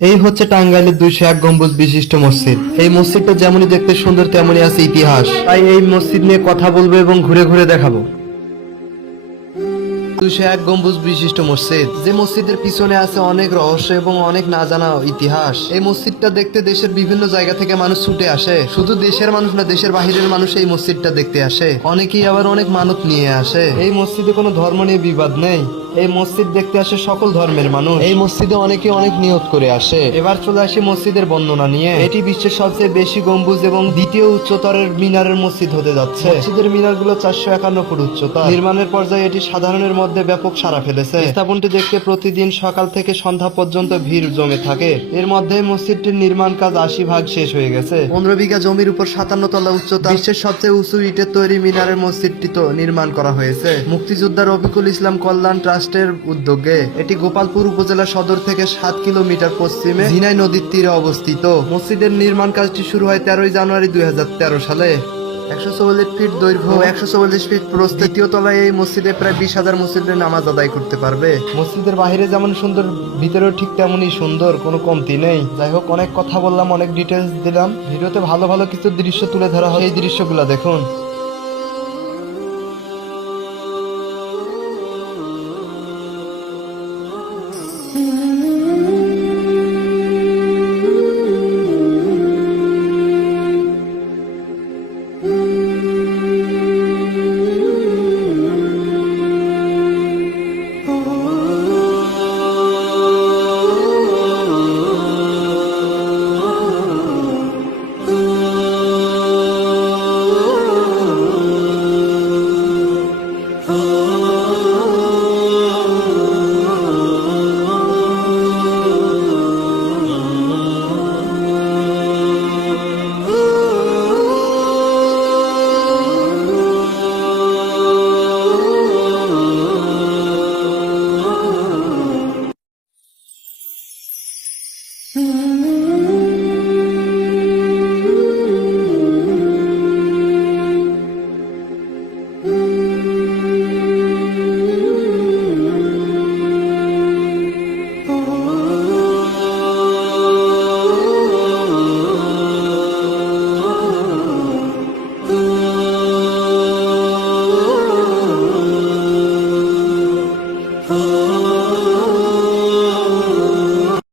এই হচ্ছে টাঙ্গাইলের 201 গম্বুজ বিশিষ্ট মসজিদ। এই মসজিদটা যেমনই দেখতে সুন্দর তেমনই আছে ইতিহাস। তাই এই মসজিদ নিয়ে কথা বলবো এবং ঘুরে ঘুরে দেখাবো। 201 গম্বুজ বিশিষ্ট মসজিদ, যে মসজিদের পিছনে আছে অনেক রহস্য এবং অনেক না জানা ইতিহাস। এই মসজিদটা দেখতে দেশের বিভিন্ন জায়গা থেকে মানুষ ছুটে আসে। শুধু দেশের মানুষ না, দেশের বাহিরের মানুষ এই মসজিদটা দেখতে আসে। অনেকেই আবার অনেক মানত নিয়ে আসে। এই মসজিদে কোনো ধর্ম নিয়ে বিবাদ নেই। এই মসজিদ দেখতে আসে সকল ধর্মের মানুষ। এই মসজিদে অনেকে অনেক নিয়ত করে আসে। এবার চলে আসি মসজিদের বর্ণনা নিয়ে। এটি বিশ্বের সবচেয়ে বেশি গম্বুজ এবং দ্বিতীয় উচ্চতরের মিনারের মসজিদ হতে যাচ্ছে। মসজিদের মিনারগুলো 451 ফুট উচ্চতা। নির্মাণের পর্যায়ে এটি সাধারণের মধ্যে ব্যাপক সাড়া ফেলেছে। স্থাপনটি দেখতে প্রতিদিন সকাল থেকে সন্ধ্যা পর্যন্ত ভিড় জমে থাকে। এর মধ্যে মসজিদটির নির্মাণ কাজ 80% শেষ হয়ে গেছে। 15 বিঘা জমির উপর 57 তলা উচ্চতা বিশ্বের সবচেয়ে উঁচু ইটের তৈরি মিনারের মসজিদটি তো নির্মাণ করা হয়েছে মুক্তিযোদ্ধা রফিকুল ইসলাম কল্যাণ ট্রাস্টের উদ্যোগে। এটি গোপালপুর উপজেলা সদর থেকে 7 কিলোমিটার পশ্চিমে ঝিনাই নদীর তীরে অবস্থিত। মসজিদের নির্মাণ কাজটি শুরু হয় 13 জানুয়ারি 2013 সালে। 144 ফিট দৈর্ঘ্য ও 144 ফিট প্রস্থ। তৃতীয় তলায় এই মসজিদে প্রায় 20,000 মুসল্লি নামাজ আদায় করতে পারবে। মসজিদের বাইরে যেমন সুন্দর, ভিতরেও ঠিক তেমনই সুন্দর, কোনো কমতি নেই। যাই হোক, অনেক কথা বললাম, অনেক ডিটেলস দিলাম। ভিডিওতে ভালো ভালো কিছু দৃশ্য তুলে ধরা হয়, এই দৃশ্যগুলো দেখুন।